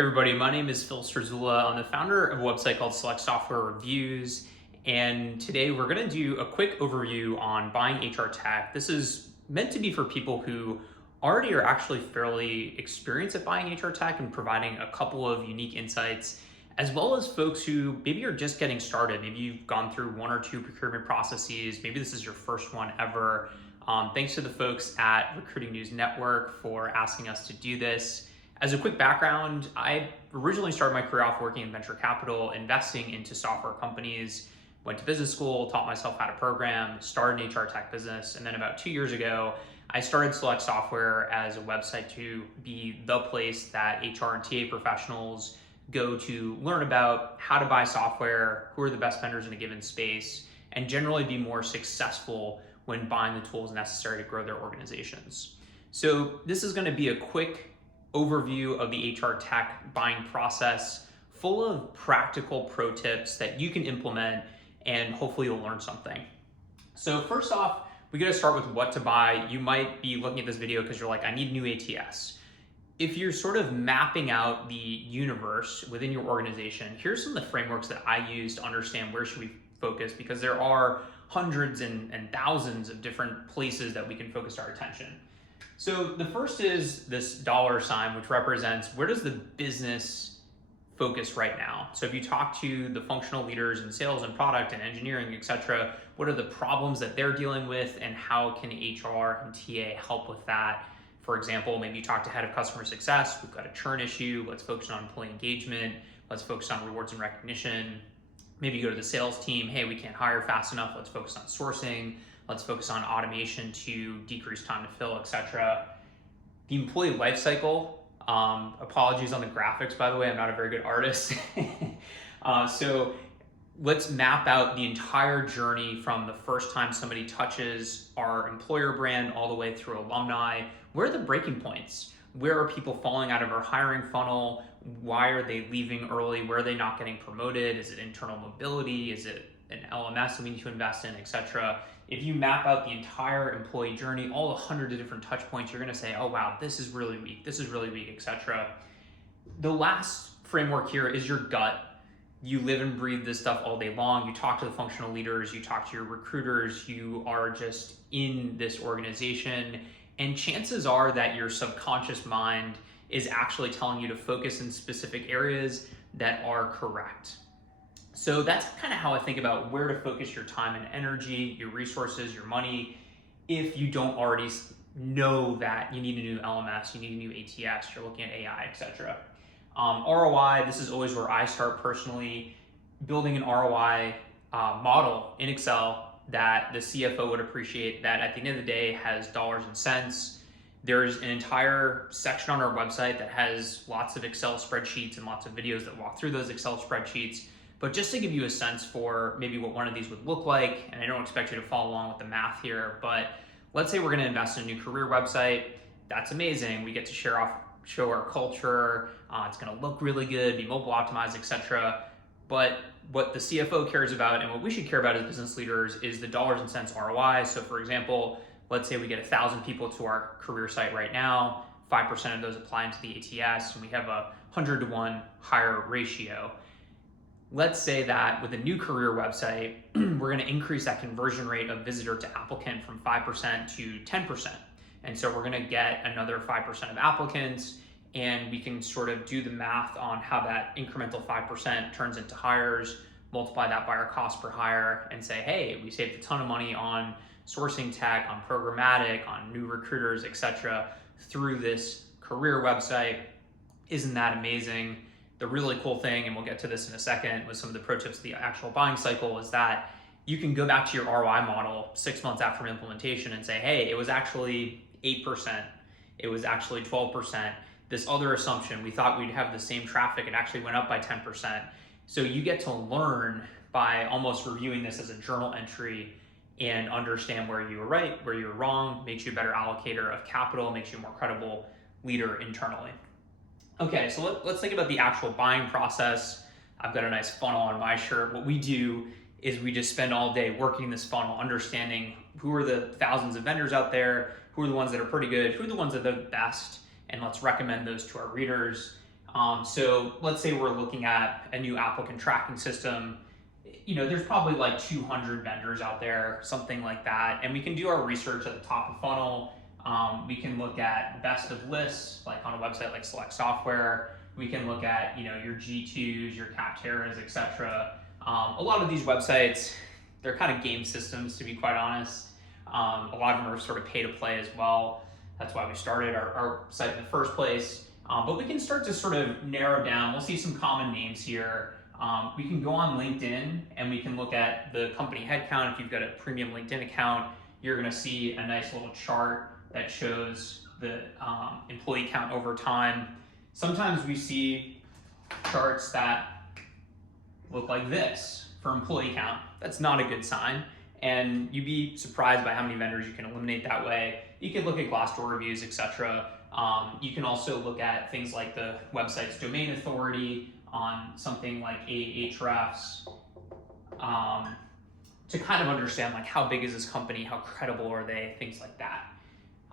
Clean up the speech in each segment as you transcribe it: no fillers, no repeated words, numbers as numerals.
Everybody, my name is Phil Strazula. I'm the founder of a website called Select Software Reviews. And today we're going to do a quick overview on buying HR tech. This is meant to be for people who already are actually fairly experienced at buying HR tech and providing a couple of unique insights, as well as folks who maybe are just getting started. Maybe you've gone through one or two procurement processes. Maybe this is your first one ever. Thanks to the folks at Recruiting News Network for asking us to do this. As a quick background, I originally started my career off working in venture capital, investing into software companies, went to business school, taught myself how to program, started an HR tech business, and then about 2 years ago, I started Select Software as a website to be the place that HR and TA professionals go to learn about how to buy software, who are the best vendors in a given space, and generally be more successful when buying the tools necessary to grow their organizations. So this is going to be a quick overview of the HR tech buying process, full of practical pro tips that you can implement, and hopefully you'll learn something. So first off, we got to start with what to buy. You might be looking at this video because you're like, I need new ATS. If you're sort of mapping out the universe within your organization, here's some of the frameworks that I use to understand where should we focus, because there are hundreds and thousands of different places that we can focus our attention. So the first is this dollar sign, which represents where does the business focus right now. So if you talk to the functional leaders in sales and product and engineering, et cetera, what are the problems that they're dealing with and how can HR and TA help with that? For example, maybe you talk to head of customer success, we've got a churn issue, let's focus on employee engagement, let's focus on rewards and recognition. Maybe you go to the sales team, hey, we can't hire fast enough, let's focus on sourcing. Let's focus on automation to decrease time to fill, et cetera. The employee life cycle, apologies on the graphics, by the way, I'm not a very good artist. So let's map out the entire journey from the first time somebody touches our employer brand all the way through alumni. Where are the breaking points? Where are people falling out of our hiring funnel? Why are they leaving early? Where are they not getting promoted? Is it internal mobility? Is it an LMS that we need to invest in, et cetera? If you map out the entire employee journey, all 100 different touch points, you're gonna say, oh wow, this is really weak, et cetera. The last framework here is your gut. You live and breathe this stuff all day long. You talk to the functional leaders, you talk to your recruiters, you are just in this organization, and chances are that your subconscious mind is actually telling you to focus in specific areas that are correct. So that's kind of how I think about where to focus your time and energy, your resources, your money, if you don't already know that you need a new LMS, you need a new ATS, you're looking at AI, et cetera. ROI, this is always where I start personally, building an ROI model in Excel that the CFO would appreciate, that at the end of the day has dollars and cents. There's an entire section on our website that has lots of Excel spreadsheets and lots of videos that walk through those Excel spreadsheets. But just to give you a sense for maybe what one of these would look like, and I don't expect you to follow along with the math here, but let's say we're gonna invest in a new career website. That's amazing. We get to show our culture. It's gonna look really good, be mobile optimized, et cetera. But what the CFO cares about and what we should care about as business leaders is the dollars and cents ROI. So for example, let's say we get 1,000 people to our career site right now, 5% of those apply into the ATS, and we have a 100-to-1 hire ratio. Let's say that with a new career website, we're going to increase that conversion rate of visitor to applicant from 5% to 10%. And so we're going to get another 5% of applicants, and we can sort of do the math on how that incremental 5% turns into hires, multiply that by our cost per hire, and say, hey, we saved a ton of money on sourcing tech, on programmatic, on new recruiters, et cetera, through this career website. Isn't that amazing? The really cool thing, and we'll get to this in a second with some of the pro tips of the actual buying cycle, is that you can go back to your ROI model 6 months after implementation and say, hey, it was actually 8%, it was actually 12%. This other assumption, we thought we'd have the same traffic, it actually went up by 10%. So you get to learn by almost reviewing this as a journal entry and understand where you were right, where you were wrong, makes you a better allocator of capital, makes you a more credible leader internally. Okay, so let's think about the actual buying process. I've got a nice funnel on my shirt. What we do is we just spend all day working this funnel, understanding who are the thousands of vendors out there, who are the ones that are pretty good, who are the ones that are the best, and let's recommend those to our readers. So let's say we're looking at a new applicant tracking system. There's probably like 200 vendors out there, something like that. And we can do our research at the top of funnel. We can look at best of lists, like on a website like Select Software. We can look at, your G2s, your Capteras, etc. A lot of these websites, they're kind of game systems, to be quite honest. A lot of them are sort of pay to play as well. That's why we started our site in the first place. But we can start to sort of narrow down. We'll see some common names here. We can go on LinkedIn and we can look at the company headcount. If you've got a premium LinkedIn account, you're going to see a nice little chart that shows the employee count over time. Sometimes we see charts that look like this for employee count. That's not a good sign. And you'd be surprised by how many vendors you can eliminate that way. You could look at Glassdoor reviews, etc. You can also look at things like the website's domain authority on something like Ahrefs, to kind of understand like how big is this company, how credible are they, things like that.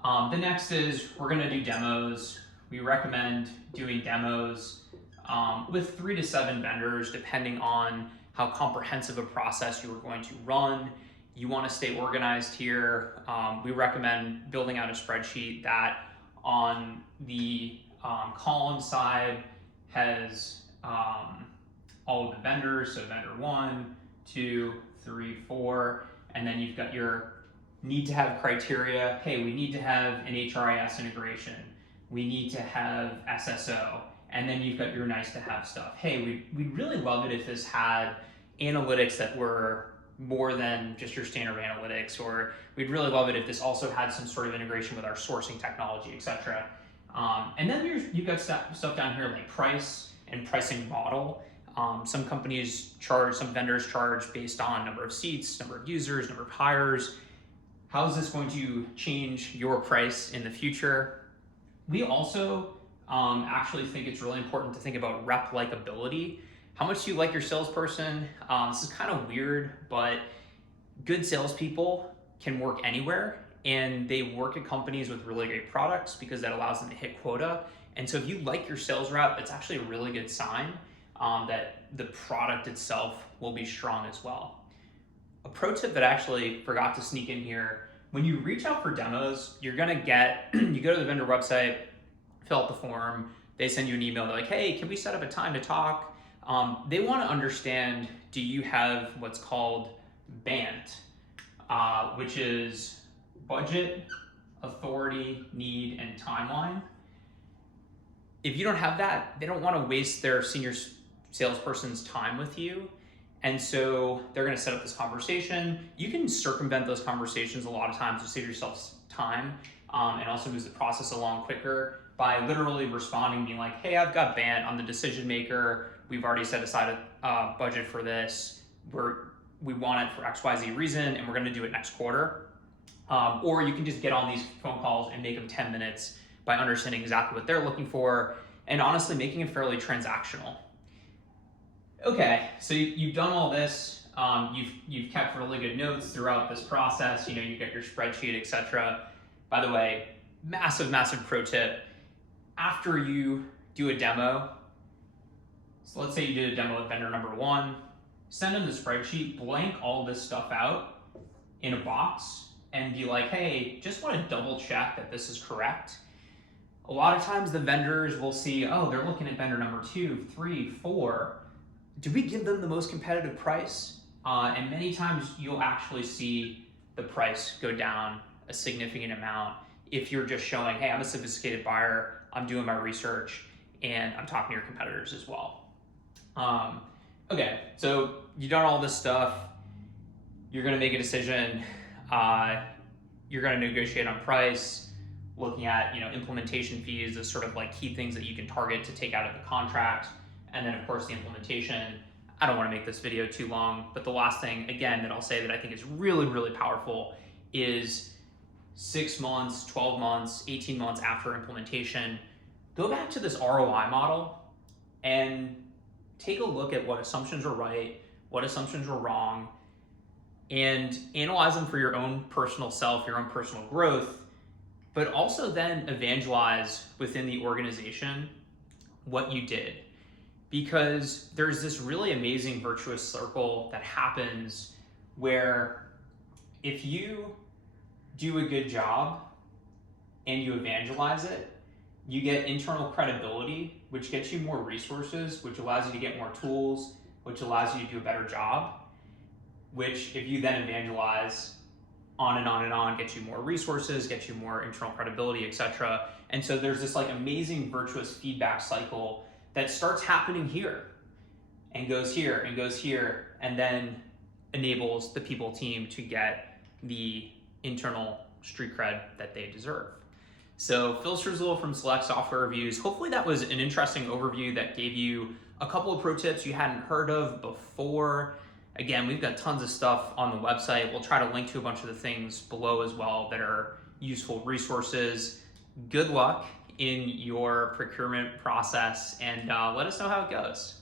The next is we're going to do demos. We recommend doing demos with 3 to 7 vendors, depending on how comprehensive a process you are going to run. You want to stay organized here. We recommend building out a spreadsheet that on the column side has all of the vendors, so vendor 1, 2, 3, 4, and then you've got your need to have criteria. Hey, we need to have an HRIS integration. We need to have SSO. And then you've got your nice to have stuff. Hey, we'd really love it if this had analytics that were more than just your standard analytics, or we'd really love it if this also had some sort of integration with our sourcing technology, etc. And then you've got stuff down here like price and pricing model. Some vendors charge based on number of seats, number of users, number of hires. How is this going to change your price in the future? We also actually think it's really important to think about rep likability. How much do you like your salesperson? This is kind of weird, but good salespeople can work anywhere, and they work at companies with really great products because that allows them to hit quota. And so if you like your sales rep, it's actually a really good sign that the product itself will be strong as well. A pro tip that I actually forgot to sneak in here, when you reach out for demos, you're gonna get, you go to the vendor website, fill out the form, they send you an email, they're like, hey, can we set up a time to talk? They wanna understand, do you have what's called BANT, which is budget, authority, need, and timeline. If you don't have that, they don't wanna waste their senior salesperson's time with you. And so they're gonna set up this conversation. You can circumvent those conversations a lot of times to save yourself time, and also moves the process along quicker by literally responding, being like, hey, I've got BANT, I'm the decision maker, we've already set aside a budget for this, we want it for XYZ reason, and we're gonna do it next quarter. Or you can just get on these phone calls and make them 10 minutes by understanding exactly what they're looking for, and honestly making it fairly transactional. Okay, so you've done all this, you've kept really good notes throughout this process, you got your spreadsheet, etc. By the way, massive pro tip, after you do a demo, so let's say you did a demo with vendor number 1, send them the spreadsheet, blank all this stuff out in a box, and be like, hey, just want to double check that this is correct. A lot of times the vendors will see, oh, they're looking at vendor number 2, 3, 4. Do we give them the most competitive price? And many times you'll actually see the price go down a significant amount if you're just showing, hey, I'm a sophisticated buyer, I'm doing my research, and I'm talking to your competitors as well. Okay, so you've done all this stuff, you're gonna make a decision, you're gonna negotiate on price, looking at implementation fees, those sort of like key things that you can target to take out of the contract. And then of course the implementation. I don't want to make this video too long, but the last thing again that I'll say that I think is really powerful is 6 months, 12 months, 18 months after implementation, go back to this ROI model and take a look at what assumptions were right, what assumptions were wrong, and analyze them for your own personal self, your own personal growth, but also then evangelize within the organization what you did, because there's this really amazing virtuous circle that happens where if you do a good job and you evangelize it, you get internal credibility, which gets you more resources, which allows you to get more tools, which allows you to do a better job, which if you then evangelize on and on and on, gets you more resources, gets you more internal credibility, etc. And so there's this like amazing virtuous feedback cycle that starts happening here and goes here and goes here, and then enables the people team to get the internal street cred that they deserve. So Phil Struzzle from Select Software Reviews. Hopefully that was an interesting overview that gave you a couple of pro tips you hadn't heard of before. Again, we've got tons of stuff on the website. We'll try to link to a bunch of the things below as well that are useful resources. Good luck in your procurement process, and let us know how it goes.